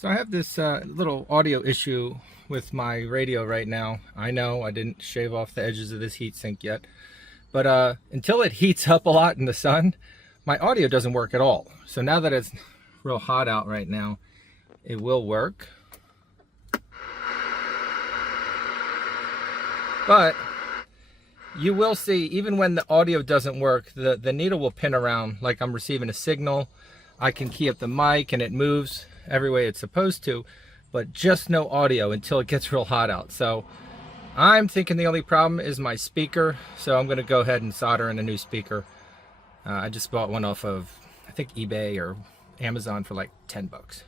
So I have this little audio issue with my radio right now. I know I didn't shave off the edges of this heatsink yet, but until it heats up a lot in the sun, my audio doesn't work at all. So now that it's real hot out right now, it will work. But you will see, even when the audio doesn't work, the needle will pin around like I'm receiving a signal. I can key up the mic and it moves every way it's supposed to, but just no audio until it gets real hot out. So I'm thinking the only problem is my speaker, so I'm going to go ahead and solder in a new speaker. I just bought one off of, I think, eBay or Amazon for like 10 bucks.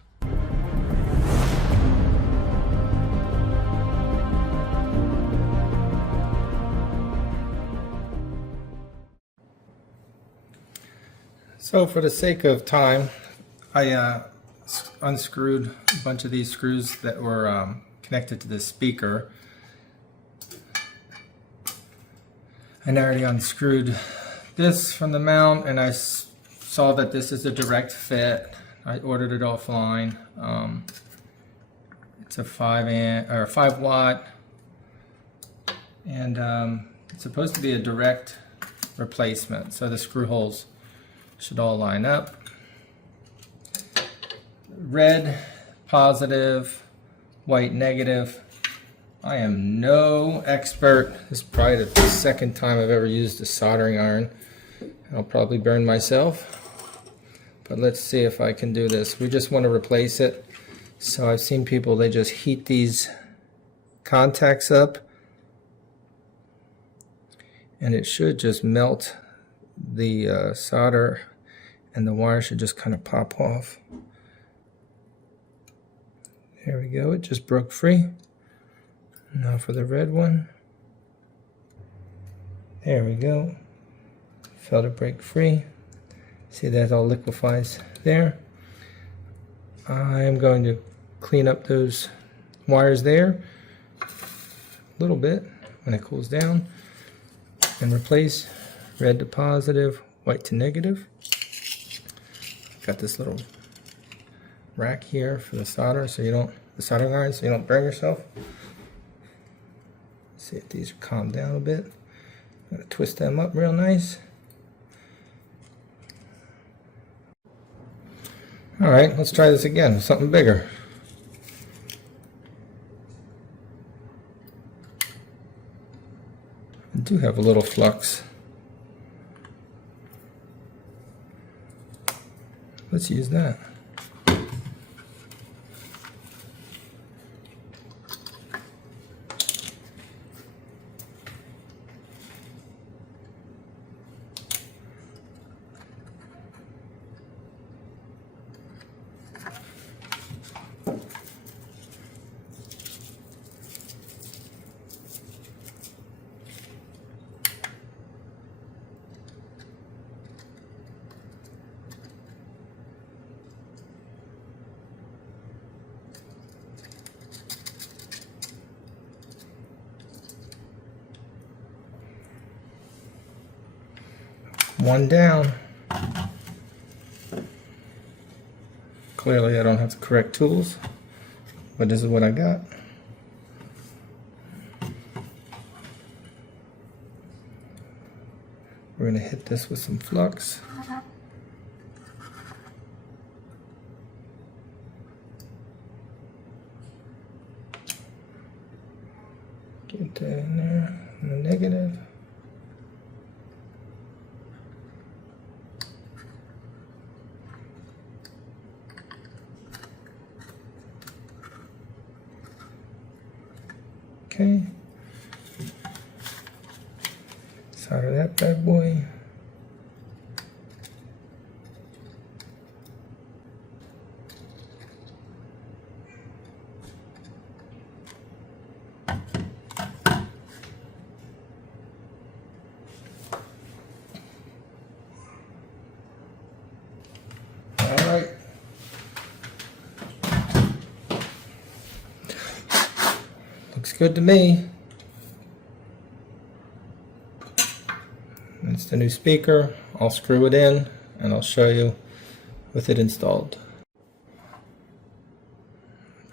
So for the sake of time, I unscrewed a bunch of these screws that were connected to this speaker. I already unscrewed this from the mount, and I saw that this is a direct fit. I ordered it offline. It's a 5 watt, and it's supposed to be a direct replacement. So the screw holes should all line up. Red positive, white negative. I am no expert. This is probably the second time I've ever used a soldering iron. I'll probably burn myself, but let's see if I can do this. We just want to replace it. So I've seen people, they just heat these contacts up and it should just melt the solder, and the wire should just kind of pop off. There we go, it just broke free. Now for the red one. There we go. Felt it break free. See, that all liquefies there. I'm going to clean up those wires there a little bit when it cools down and replace red to positive, white to negative. Got this little rack here for the solder, so you don't, the soldering iron, so you don't burn yourself. See if these are calmed down a bit. I'm gonna twist them up real nice. All right, let's try this again, something bigger. I do have a little flux. Let's use that. One down. Clearly I don't have the correct tools, but this is what I got. We're going to hit this with some flux. Get that in there, in the negative. Okay, solder that bad boy. All right. Looks good to me. It's the new speaker. I'll screw it in and I'll show you with it installed.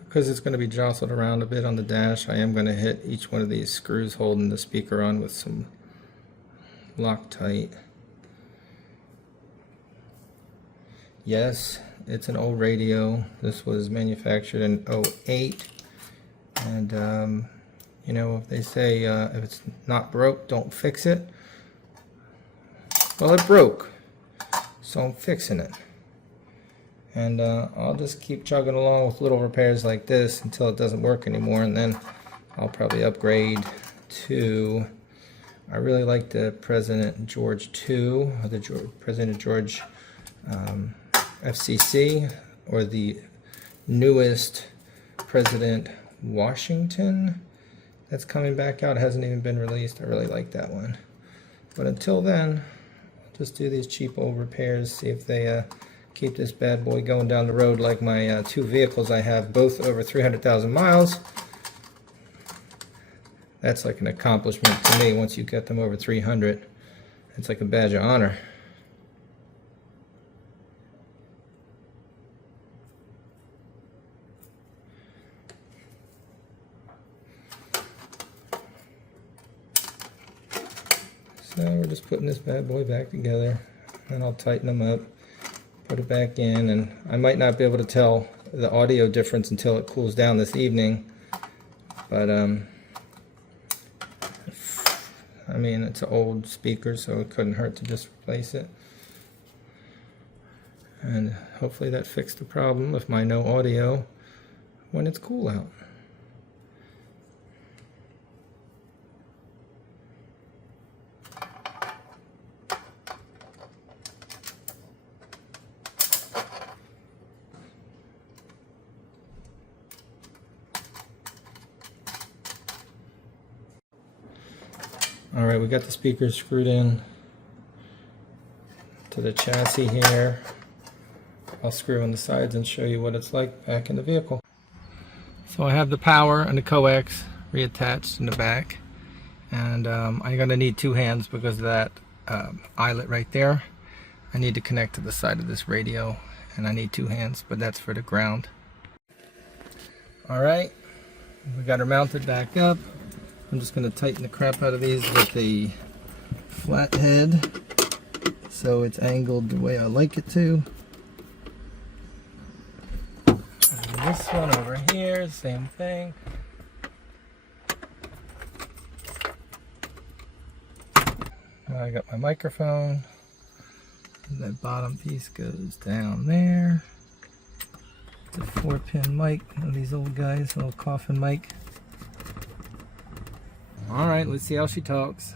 because it's going to be jostled around a bit on the dash, I am going to hit each one of these screws holding the speaker on with some Loctite. Yes, it's an old radio. This was manufactured in '08, and you know, if they say if it's not broke, don't fix it. Well, it broke, so I'm fixing it. And I'll just keep chugging along with little repairs like this until it doesn't work anymore, and then I'll probably upgrade to, I really like the President George II, or the President George FCC, or the newest President Washington that's coming back out. It hasn't even been released. I really like that one. But until then, I'll just do these cheap old repairs, see if they keep this bad boy going down the road like my two vehicles I have, both over 300,000 miles. That's like an accomplishment to me. Once you get them over 300, it's like a badge of honor. So we're just putting this bad boy back together, and I'll tighten them up, put it back in, and I might not be able to tell the audio difference until it cools down this evening, but I mean, it's an old speaker, so it couldn't hurt to just replace it. And hopefully that fixed the problem with my no audio when it's cool out. Alright, we got the speakers screwed in to the chassis here. I'll screw in the sides and show you what it's like back in the vehicle. So I have the power and the coax reattached in the back, and I'm going to need two hands because of that eyelet right there. I need to connect to the side of this radio, and I need two hands, but that's for the ground. Alright, we got her mounted back up. I'm just going to tighten the crap out of these with the flat head so it's angled the way I like it to. And this one over here, same thing. Now I got my microphone. That bottom piece goes down there. It's a 4-pin mic, one of these old guys, a little coffin mic. Alright, let's see how she talks.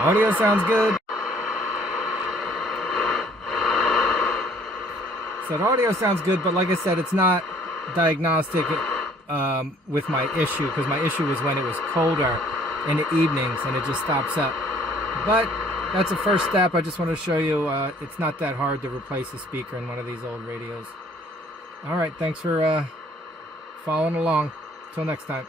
Audio sounds good. So the audio sounds good, but like I said, it's not diagnostic with my issue, because my issue was when it was colder in the evenings and it just stops up. But that's the first step. I just want to show you it's not that hard to replace a speaker in one of these old radios. Alright, thanks for following along. Till next time.